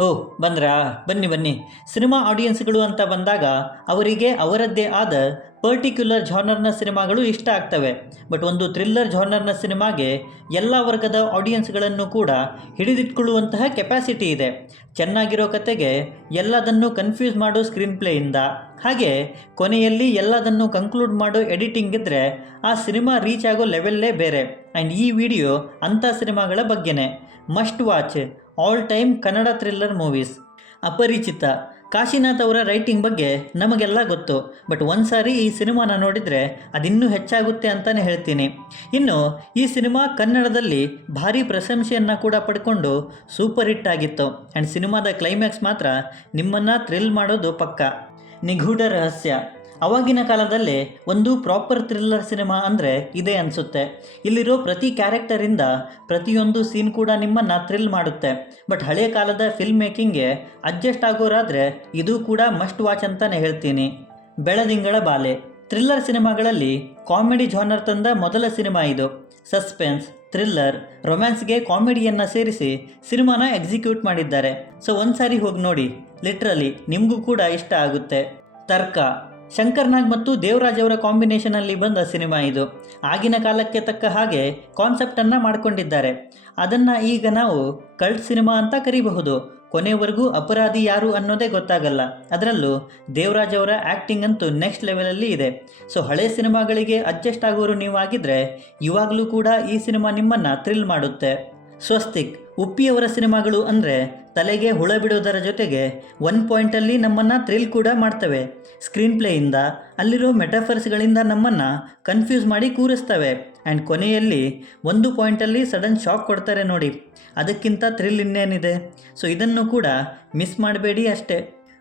ಓಹ್ ಬಂದ್ರಾ? ಬನ್ನಿ ಬನ್ನಿ. ಸಿನಿಮಾ ಆಡಿಯನ್ಸ್ಗಳು ಅಂತ ಬಂದಾಗ ಅವರಿಗೆ ಅವರದ್ದೇ ಆದ ಪರ್ಟಿಕ್ಯುಲರ್ ಜಾನರ್ನ ಸಿನಿಮಾಗಳು ಇಷ್ಟ ಆಗ್ತವೆ. ಬಟ್ ಒಂದು ಥ್ರಿಲ್ಲರ್ ಜಾನರ್ನ ಸಿನಿಮಾಗೆ ಎಲ್ಲ ವರ್ಗದ ಆಡಿಯನ್ಸ್ಗಳನ್ನು ಕೂಡ ಹಿಡಿದಿಟ್ಕೊಳ್ಳುವಂತಹ ಕೆಪಾಸಿಟಿ ಇದೆ. ಚೆನ್ನಾಗಿರೋ ಕತೆಗೆ ಎಲ್ಲದನ್ನು ಕನ್ಫ್ಯೂಸ್ ಮಾಡೋ ಸ್ಕ್ರೀನ್ ಪ್ಲೇಯಿಂದ ಹಾಗೆ ಕೊನೆಯಲ್ಲಿ ಎಲ್ಲದನ್ನು ಕಂಕ್ಲೂಡ್ ಮಾಡೋ ಎಡಿಟಿಂಗ್ ಇದ್ದರೆ ಆ ಸಿನಿಮಾ ರೀಚ್ ಆಗೋ ಲೆವೆಲ್ಲೇ ಬೇರೆ. ಆ್ಯಂಡ್ ಈ ವಿಡಿಯೋ ಅಂಥ ಸಿನಿಮಾಗಳ ಬಗ್ಗೆನೇ. Must watch. All time Kannada thriller movies. Aparichita. Kashinath ಅವರ ರೈಟಿಂಗ್ ಬಗ್ಗೆ ನಮಗೆಲ್ಲ ಗೊತ್ತು. ಬಟ್ ಒಂದು ಸಾರಿ ಈ ಸಿನಿಮಾನ ನೋಡಿದರೆ ಅದಿನ್ನೂ ಹೆಚ್ಚಾಗುತ್ತೆ ಅಂತಲೇ ಹೇಳ್ತೀನಿ. ಇನ್ನು ಈ ಸಿನಿಮಾ ಕನ್ನಡದಲ್ಲಿ ಭಾರಿ ಪ್ರಶಂಸೆಯನ್ನು ಕೂಡ ಪಡ್ಕೊಂಡು ಸೂಪರ್ ಹಿಟ್ ಆಗಿತ್ತು. ಆ್ಯಂಡ್ ಸಿನಿಮಾದ ಕ್ಲೈಮ್ಯಾಕ್ಸ್ ಮಾತ್ರ ನಿಮ್ಮನ್ನು ಥ್ರಿಲ್ ಮಾಡೋದು ಪಕ್ಕ. ನಿಗೂಢ ರಹಸ್ಯ. ಅವಾಗಿನ ಕಾಲದಲ್ಲೇ ಒಂದು ಪ್ರಾಪರ್ ಥ್ರಿಲ್ಲರ್ ಸಿನಿಮಾ ಅಂದರೆ ಇದೇ ಅನಿಸುತ್ತೆ. ಇಲ್ಲಿರೋ ಪ್ರತಿ ಕ್ಯಾರೆಕ್ಟರಿಂದ ಪ್ರತಿಯೊಂದು ಸೀನ್ ಕೂಡ ನಿಮ್ಮನ್ನು ಥ್ರಿಲ್ ಮಾಡುತ್ತೆ. ಬಟ್ ಹಳೆಯ ಕಾಲದ ಫಿಲ್ಮ್ ಮೇಕಿಂಗ್ಗೆ ಅಡ್ಜಸ್ಟ್ ಆಗೋರಾದರೆ ಇದು ಕೂಡ ಮಸ್ಟ್ ವಾಚ್ ಅಂತಲೇ ಹೇಳ್ತೀನಿ. ಬೆಳದಿಂಗಳ ಬಾಲೆ. ಥ್ರಿಲ್ಲರ್ ಸಿನಿಮಾಗಳಲ್ಲಿ ಕಾಮಿಡಿ ಜಾನರ್ ತಂದ ಮೊದಲ ಸಿನಿಮಾ ಇದು. ಸಸ್ಪೆನ್ಸ್ ಥ್ರಿಲ್ಲರ್ ರೊಮ್ಯಾನ್ಸ್ಗೆ ಕಾಮಿಡಿಯನ್ನು ಸೇರಿಸಿ ಸಿನಿಮಾನ ಎಕ್ಸಿಕ್ಯೂಟ್ ಮಾಡಿದ್ದಾರೆ. ಸೊ ಒಂದ್ಸಾರಿ ಹೋಗಿ ನೋಡಿ. ಲಿಟ್ರಲಿ ನಿಮಗೂ ಕೂಡ ಇಷ್ಟ ಆಗುತ್ತೆ. ತರ್ಕ. ಶಂಕರ್ ನಾಗ್ ಮತ್ತು ದೇವರಾಜ್ ಅವರ ಕಾಂಬಿನೇಷನಲ್ಲಿ ಬಂದ ಸಿನಿಮಾ ಇದು. ಆಗಿನ ಕಾಲಕ್ಕೆ ತಕ್ಕ ಹಾಗೆ ಕಾನ್ಸೆಪ್ಟನ್ನು ಮಾಡಿಕೊಂಡಿದ್ದಾರೆ. ಅದನ್ನು ಈಗ ನಾವು ಕಲ್ಟ್ ಸಿನಿಮಾ ಅಂತ ಕರೀಬಹುದು. ಕೊನೆವರೆಗೂ ಅಪರಾಧಿ ಯಾರು ಅನ್ನೋದೇ ಗೊತ್ತಾಗಲ್ಲ. ಅದರಲ್ಲೂ ದೇವರಾಜ್ ಅವರ ಆ್ಯಕ್ಟಿಂಗ್ ಅಂತೂ ನೆಕ್ಸ್ಟ್ ಲೆವೆಲಲ್ಲಿ ಇದೆ. ಸೊ ಹಳೆ ಸಿನಿಮಾಗಳಿಗೆ ಅಡ್ಜಸ್ಟ್ ಆಗೋರು ನೀವಾಗಿದ್ದರೆ ಇವಾಗಲೂ ಕೂಡ ಈ ಸಿನಿಮಾ ನಿಮ್ಮನ್ನು ಥ್ರಿಲ್ ಮಾಡುತ್ತೆ. ಸ್ವಸ್ತಿಕ್. ಉಪ್ಪಿಯವರ ಸಿನಿಮಾಗಳು ಅಂದರೆ ತಲೆಗೆ ಹುಳ ಬಿಡೋದರ ಜೊತೆಗೆ ಒನ್ ಪಾಯಿಂಟಲ್ಲಿ ನಮ್ಮನ್ನು ಥ್ರಿಲ್ ಕೂಡ ಮಾಡ್ತವೆ. ಸ್ಕ್ರೀನ್ ಪ್ಲೇಯಿಂದ ಅಲ್ಲಿರೋ ಮೆಟಫರ್ಸ್ಗಳಿಂದ ನಮ್ಮನ್ನು ಕನ್ಫ್ಯೂಸ್ ಮಾಡಿ ಕೂರಿಸ್ತವೆ. ಆ್ಯಂಡ್ ಕೊನೆಯಲ್ಲಿ ಒಂದು ಪಾಯಿಂಟಲ್ಲಿ ಸಡನ್ ಶಾಕ್ ಕೊಡ್ತಾರೆ ನೋಡಿ. ಅದಕ್ಕಿಂತ ಥ್ರಿಲ್ ಇನ್ನೇನಿದೆ? ಸೊ ಇದನ್ನು ಕೂಡ ಮಿಸ್ ಮಾಡಬೇಡಿ ಅಷ್ಟೇ.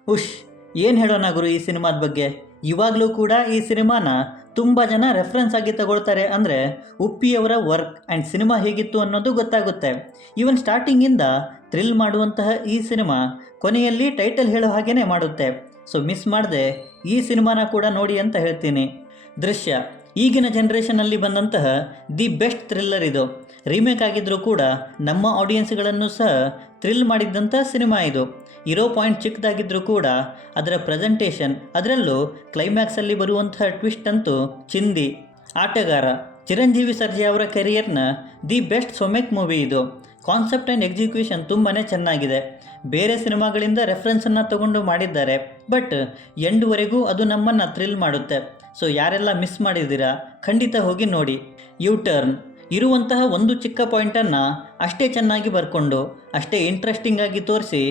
ಉಶ್ ಏನು ಹೇಳೋಣ ಗುರು ಈ ಸಿನಿಮಾದ ಬಗ್ಗೆ? ಇವಾಗಲೂ ಕೂಡ ಈ ಸಿನಿಮಾನ ತುಂಬ ಜನ ರೆಫರೆನ್ಸ್ ಆಗಿ ತಗೊಳ್ತಾರೆ ಅಂದರೆ ಉಪ್ಪಿಯವರ ವರ್ಕ್ ಆ್ಯಂಡ್ ಸಿನಿಮಾ ಹೇಗಿತ್ತು ಅನ್ನೋದು ಗೊತ್ತಾಗುತ್ತೆ. ಈವನ್ ಸ್ಟಾರ್ಟಿಂಗಿಂದ ಥ್ರಿಲ್ ಮಾಡುವಂತಹ ಈ ಸಿನಿಮಾ ಕೊನೆಯಲ್ಲಿ ಟೈಟಲ್ ಹೇಳೋ ಹಾಗೇ ಮಾಡುತ್ತೆ. ಸೊ ಮಿಸ್ ಮಾಡದೆ ಈ ಸಿನಿಮಾನ ಕೂಡ ನೋಡಿ ಅಂತ ಹೇಳ್ತೀನಿ. ದೃಶ್ಯ. ಈಗಿನ ಜನ್ರೇಷನಲ್ಲಿ ಬಂದಂತಹ ದಿ ಬೆಸ್ಟ್ ಥ್ರಿಲ್ಲರ್ ಇದು. ರೀಮೇಕ್ ಆಗಿದ್ದರೂ ಕೂಡ ನಮ್ಮ ಆಡಿಯನ್ಸ್ಗಳನ್ನು ಸಹ ಥ್ರಿಲ್ ಮಾಡಿದ್ದಂಥ ಸಿನಿಮಾ ಇದು. ಇರೋ ಪಾಯಿಂಟ್ ಚಿಕ್ಕದಾಗಿದ್ದರೂ ಕೂಡ ಅದರ ಪ್ರೆಸೆಂಟೇಷನ್ ಅದರಲ್ಲೂ ಕ್ಲೈಮ್ಯಾಕ್ಸಲ್ಲಿ ಬರುವಂತಹ ಟ್ವಿಸ್ಟ್ ಅಂತೂ ಚಿಂದಿ, ಆಟಗಾರ ಚಿರಂಜೀವಿ ಸರ್ಜಾ ಅವರ ಕೆರಿಯರ್ನ ದಿ ಬೆಸ್ಟ್ ಸೊಮೆಕ್ ಮೂವಿ ಇದು. ಕಾನ್ಸೆಪ್ಟ್ ಆ್ಯಂಡ್ ಎಕ್ಸಿಕ್ಯೂಷನ್ ತುಂಬಾ ಚೆನ್ನಾಗಿದೆ. ಬೇರೆ ಸಿನಿಮಾಗಳಿಂದ ರೆಫರೆನ್ಸನ್ನು ತಗೊಂಡು ಮಾಡಿದ್ದಾರೆ. ಬಟ್ ಎಂಡ್ವರೆಗೂ ಅದು ನಮ್ಮನ್ನು ಥ್ರಿಲ್ ಮಾಡುತ್ತೆ. ಸೊ ಯಾರೆಲ್ಲ ಮಿಸ್ ಮಾಡಿದ್ದೀರಾ, ಖಂಡಿತ ಹೋಗಿ ನೋಡಿ. ಯು ಟರ್ನ್ ಇರುವಂತಹ ಒಂದು ಚಿಕ್ಕ ಪಾಯಿಂಟನ್ನು ಅಷ್ಟೇ ಚೆನ್ನಾಗಿ ಬರ್ಕೊಂಡು, ಅಷ್ಟೇ ಇಂಟ್ರೆಸ್ಟಿಂಗ್ ಆಗಿ ತೋರಿಸಿ,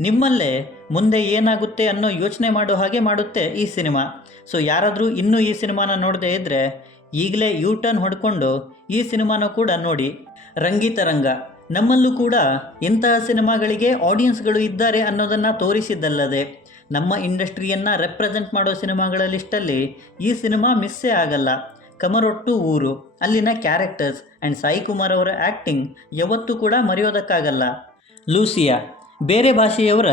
ನಿಮ್ಮಲ್ಲೇ ಮುಂದೆ ಏನಾಗುತ್ತೆ ಅನ್ನೋ ಯೋಚನೆ ಮಾಡೋ ಹಾಗೆ ಮಾಡುತ್ತೆ ಈ ಸಿನಿಮಾ. ಸೊ ಯಾರಾದರೂ ಇನ್ನೂ ಈ ಸಿನಿಮಾನ ನೋಡದೇ ಇದ್ದರೆ ಈಗಲೇ ಯು ಟರ್ನ್ ಹೊಡ್ಕೊಂಡು ಈ ಸಿನಿಮಾನ ಕೂಡ ನೋಡಿ. ರಂಗಿತರಂಗ. ನಮ್ಮಲ್ಲೂ ಕೂಡ ಇಂತಹ ಸಿನಿಮಾಗಳಿಗೆ ಆಡಿಯನ್ಸ್ಗಳು ಇದ್ದಾರೆ ಅನ್ನೋದನ್ನು ತೋರಿಸಿದ್ದಲ್ಲದೆ, ನಮ್ಮ ಇಂಡಸ್ಟ್ರಿಯನ್ನು ರೆಪ್ರೆಸೆಂಟ್ ಮಾಡೋ ಸಿನಿಮಾಗಳ ಲಿಸ್ಟಲ್ಲಿ ಈ ಸಿನಿಮಾ ಮಿಸ್ಸೇ ಆಗಲ್ಲ. ಕಮರೊಟ್ಟು ಊರು, ಅಲ್ಲಿನ ಕ್ಯಾರೆಕ್ಟರ್ಸ್ ಆ್ಯಂಡ್ ಸಾಯಿ ಕುಮಾರ್ ಅವರ ಆ್ಯಕ್ಟಿಂಗ್ ಯಾವತ್ತೂ ಕೂಡ ಮರೆಯೋದಕ್ಕಾಗಲ್ಲ. ಲೂಸಿಯಾ, ಬೇರೆ ಭಾಷೆಯವರ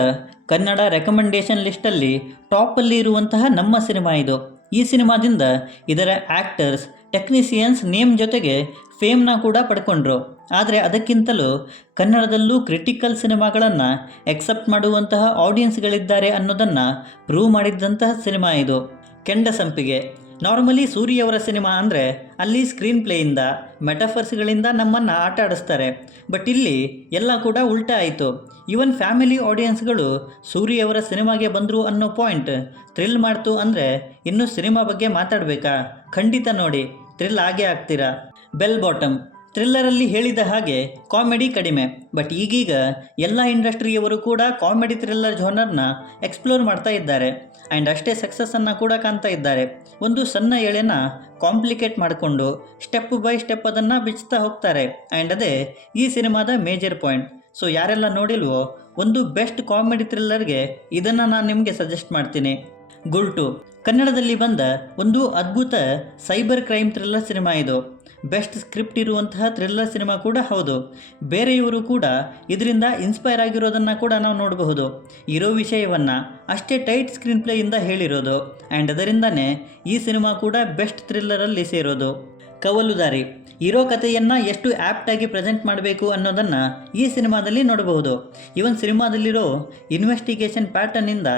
ಕನ್ನಡ ರೆಕಮೆಂಡೇಷನ್ ಲಿಸ್ಟಲ್ಲಿ ಟಾಪಲ್ಲಿ ಇರುವಂತಹ ನಮ್ಮ ಸಿನಿಮಾ ಇದು. ಈ ಸಿನಿಮಾದಿಂದ ಇದರ ಆ್ಯಕ್ಟರ್ಸ್ ಟೆಕ್ನಿಷಿಯನ್ಸ್ ನೇಮ್ ಜೊತೆಗೆ ಫೇಮ್ನ ಕೂಡ ಪಡ್ಕೊಂಡ್ರು. ಆದರೆ ಅದಕ್ಕಿಂತಲೂ ಕನ್ನಡದಲ್ಲೂ ಕ್ರಿಟಿಕಲ್ ಸಿನಿಮಾಗಳನ್ನು ಎಕ್ಸೆಪ್ಟ್ ಮಾಡುವಂತಹ ಆಡಿಯನ್ಸ್ಗಳಿದ್ದಾರೆ ಅನ್ನೋದನ್ನು ಪ್ರೂವ್ ಮಾಡಿದ್ದಂತಹ ಸಿನಿಮಾ ಇದು. ಕೆಂಡ ಸಂಪಿಗೆ. ನಾರ್ಮಲಿ ಸೂರ್ಯವರ ಸಿನಿಮಾ ಅಂದರೆ ಅಲ್ಲಿ ಸ್ಕ್ರೀನ್ ಪ್ಲೇಯಿಂದ ಮೆಟಫರ್ಸ್ಗಳಿಂದ ನಮ್ಮನ್ನು ಆಟ ಆಡಿಸ್ತಾರೆ. ಬಟ್ ಇಲ್ಲಿ ಎಲ್ಲ ಕೂಡ ಉಲ್ಟಾ ಆಯಿತು. ಈವನ್ ಫ್ಯಾಮಿಲಿ ಆಡಿಯನ್ಸ್ಗಳು ಸೂರ್ಯವರ ಸಿನಿಮಾಗೆ ಬಂದರು ಅನ್ನೋ ಪಾಯಿಂಟ್ ಥ್ರಿಲ್ ಮಾಡ್ತು ಅಂದರೆ ಇನ್ನು ಸಿನಿಮಾ ಬಗ್ಗೆ ಮಾತಾಡಬೇಕಾ? ಖಂಡಿತ ನೋಡಿ. ಥ್ರಿಲ್ ಆಗೇ ಆಗ್ತೀರಾ? Bell bottom. ಥ್ರಿಲ್ಲರಲ್ಲಿ ಹೇಳಿದ ಹಾಗೆ ಕಾಮಿಡಿ ಕಡಿಮೆ. ಬಟ್ ಈಗೀಗ ಎಲ್ಲ ಇಂಡಸ್ಟ್ರಿಯವರು ಕೂಡ ಕಾಮಿಡಿ ಥ್ರಿಲ್ಲರ್ ಜೋನರ್ನ ಎಕ್ಸ್ಪ್ಲೋರ್ ಮಾಡ್ತಾ ಇದ್ದಾರೆ. ಆ್ಯಂಡ್ ಅಷ್ಟೇ ಸಕ್ಸಸ್ಸನ್ನು ಕೂಡ ಕಾಣ್ತಾ ಇದ್ದಾರೆ. ಒಂದು ಸಣ್ಣ ಎಳೆನ ಕಾಂಪ್ಲಿಕೇಟ್ ಮಾಡಿಕೊಂಡು ಸ್ಟೆಪ್ ಬೈ ಸ್ಟೆಪ್ ಅದನ್ನು ಬಿಚ್ಚುತ್ತಾ ಹೋಗ್ತಾರೆ. ಆ್ಯಂಡ್ ಅದೇ ಈ ಸಿನಿಮಾದ ಮೇಜರ್ ಪಾಯಿಂಟ್ ಸೊ ಯಾರೆಲ್ಲ ನೋಡಿಲ್ವೋ, ಒಂದು ಬೆಸ್ಟ್ ಕಾಮಿಡಿ ಥ್ರಿಲ್ಲರ್ಗೆ ಇದನ್ನು ನಾನು ನಿಮಗೆ ಸಜೆಸ್ಟ್ ಮಾಡ್ತೀನಿ. ಗುಲ್ಟು. ಕನ್ನಡದಲ್ಲಿ ಬಂದ ಒಂದು ಅದ್ಭುತ ಸೈಬರ್ ಕ್ರೈಮ್ ಥ್ರಿಲ್ಲರ್ ಸಿನಿಮಾ ಇದು. ಬೆಸ್ಟ್ ಸ್ಕ್ರಿಪ್ಟ್ ಇರುವಂತಹ ಥ್ರಿಲ್ಲರ್ ಸಿನಿಮಾ ಕೂಡ ಹೌದು. ಬೇರೆಯವರು ಕೂಡ ಇದರಿಂದ ಇನ್ಸ್ಪೈರ್ ಆಗಿರೋದನ್ನು ಕೂಡ ನಾವು ನೋಡಬಹುದು. ಇರೋ ವಿಷಯವನ್ನು ಅಷ್ಟೇ ಟೈಟ್ ಸ್ಕ್ರೀನ್ ಪ್ಲೇಯಿಂದ ಹೇಳಿರೋದು. ಆ್ಯಂಡ್ ಅದರಿಂದನೇ ಈ ಸಿನಿಮಾ ಕೂಡ ಬೆಸ್ಟ್ ಥ್ರಿಲ್ಲರಲ್ಲಿ ಸೇರೋದು. ಕವಲುದಾರಿ ಇರೋ ಕಥೆಯನ್ನು ಎಷ್ಟು ಆ್ಯಪ್ಟಾಗಿ ಪ್ರೆಸೆಂಟ್ ಮಾಡಬೇಕು ಅನ್ನೋದನ್ನು ಈ ಸಿನಿಮಾದಲ್ಲಿ ನೋಡಬಹುದು. ಇವನ್ ಸಿನಿಮಾದಲ್ಲಿರೋ ಇನ್ವೆಸ್ಟಿಗೇಷನ್ ಪ್ಯಾಟರ್ನಿಂದ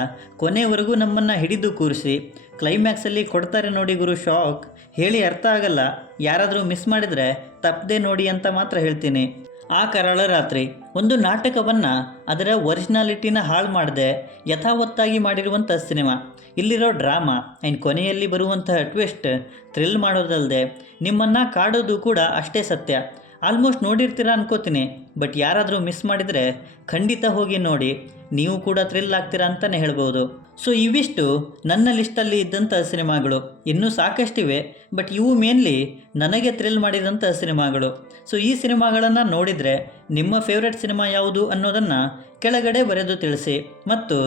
ಕೊನೆವರೆಗೂ ನಮ್ಮನ್ನು ಹಿಡಿದು ಕೂರಿಸಿ ಕ್ಲೈಮ್ಯಾಕ್ಸಲ್ಲಿ ಕೊಡ್ತಾರೆ ನೋಡಿ ಗುರು ಶಾಕ್ ಹೇಳಿ ಅರ್ಥ ಆಗಲ್ಲ. ಯಾರಾದರೂ ಮಿಸ್ ಮಾಡಿದರೆ ತಪ್ಪದೆ ನೋಡಿ ಅಂತ ಮಾತ್ರ ಹೇಳ್ತೀನಿ. ಆ ಕರಾಳ ರಾತ್ರಿ ಒಂದು ನಾಟಕವನ್ನು ಅದರ ಒರಿಜಿನಾಲಿಟಿನ ಹಾಳು ಮಾಡದೆ ಯಥಾವತ್ತಾಗಿ ಮಾಡಿರುವಂಥ ಸಿನಿಮಾ. ಇಲ್ಲಿರೋ ಡ್ರಾಮಾ ಆ್ಯಂಡ್ ಕೊನೆಯಲ್ಲಿ ಬರುವಂತಹ ಟ್ವಿಸ್ಟ್ ಥ್ರಿಲ್ ಮಾಡೋದಲ್ಲದೆ ನಿಮ್ಮನ್ನು ಕಾಡೋದು ಕೂಡ ಅಷ್ಟೇ ಸತ್ಯ. ಆಲ್ಮೋಸ್ಟ್ ನೋಡಿರ್ತೀರ ಅನ್ಕೋತೀನಿ, ಬಟ್ ಯಾರಾದರೂ ಮಿಸ್ ಮಾಡಿದರೆ ಖಂಡಿತ ಹೋಗಿ ನೋಡಿ, ನೀವು ಕೂಡ ಥ್ರಿಲ್ ಆಗ್ತೀರಾ ಅಂತಲೇ ಹೇಳ್ಬೋದು. ಸೊ ಇವಿಷ್ಟು ನನ್ನ ಲಿಸ್ಟಲ್ಲಿ ಇದ್ದಂಥ ಸಿನಿಮಾಗಳು. ಇನ್ನೂ ಸಾಕಷ್ಟಿವೆ, ಬಟ್ ಇವು ಮೇನ್ಲಿ ನನಗೆ ಥ್ರಿಲ್ ಮಾಡಿದಂಥ ಸಿನಿಮಾಗಳು. ಸೊ ಈ ಸಿನಿಮಾಗಳನ್ನು ನೋಡಿದರೆ ನಿಮ್ಮ ಫೇವ್ರೆಟ್ ಸಿನಿಮಾ ಯಾವುದು ಅನ್ನೋದನ್ನು ಕೆಳಗಡೆ ಬರೆದು ತಿಳಿಸಿ. ಮತ್ತು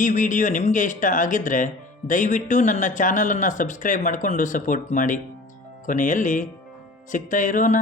ಈ ವಿಡಿಯೋ ನಿಮಗೆ ಇಷ್ಟ ಆಗಿದ್ದರೆ ದಯವಿಟ್ಟು ನನ್ನ ಚಾನಲನ್ನು ಸಬ್ಸ್ಕ್ರೈಬ್ ಮಾಡಿಕೊಂಡು ಸಪೋರ್ಟ್ ಮಾಡಿ. ಕೊನೆಯಲ್ಲಿ ಸಿಗ್ತಾ ಇರೋಣ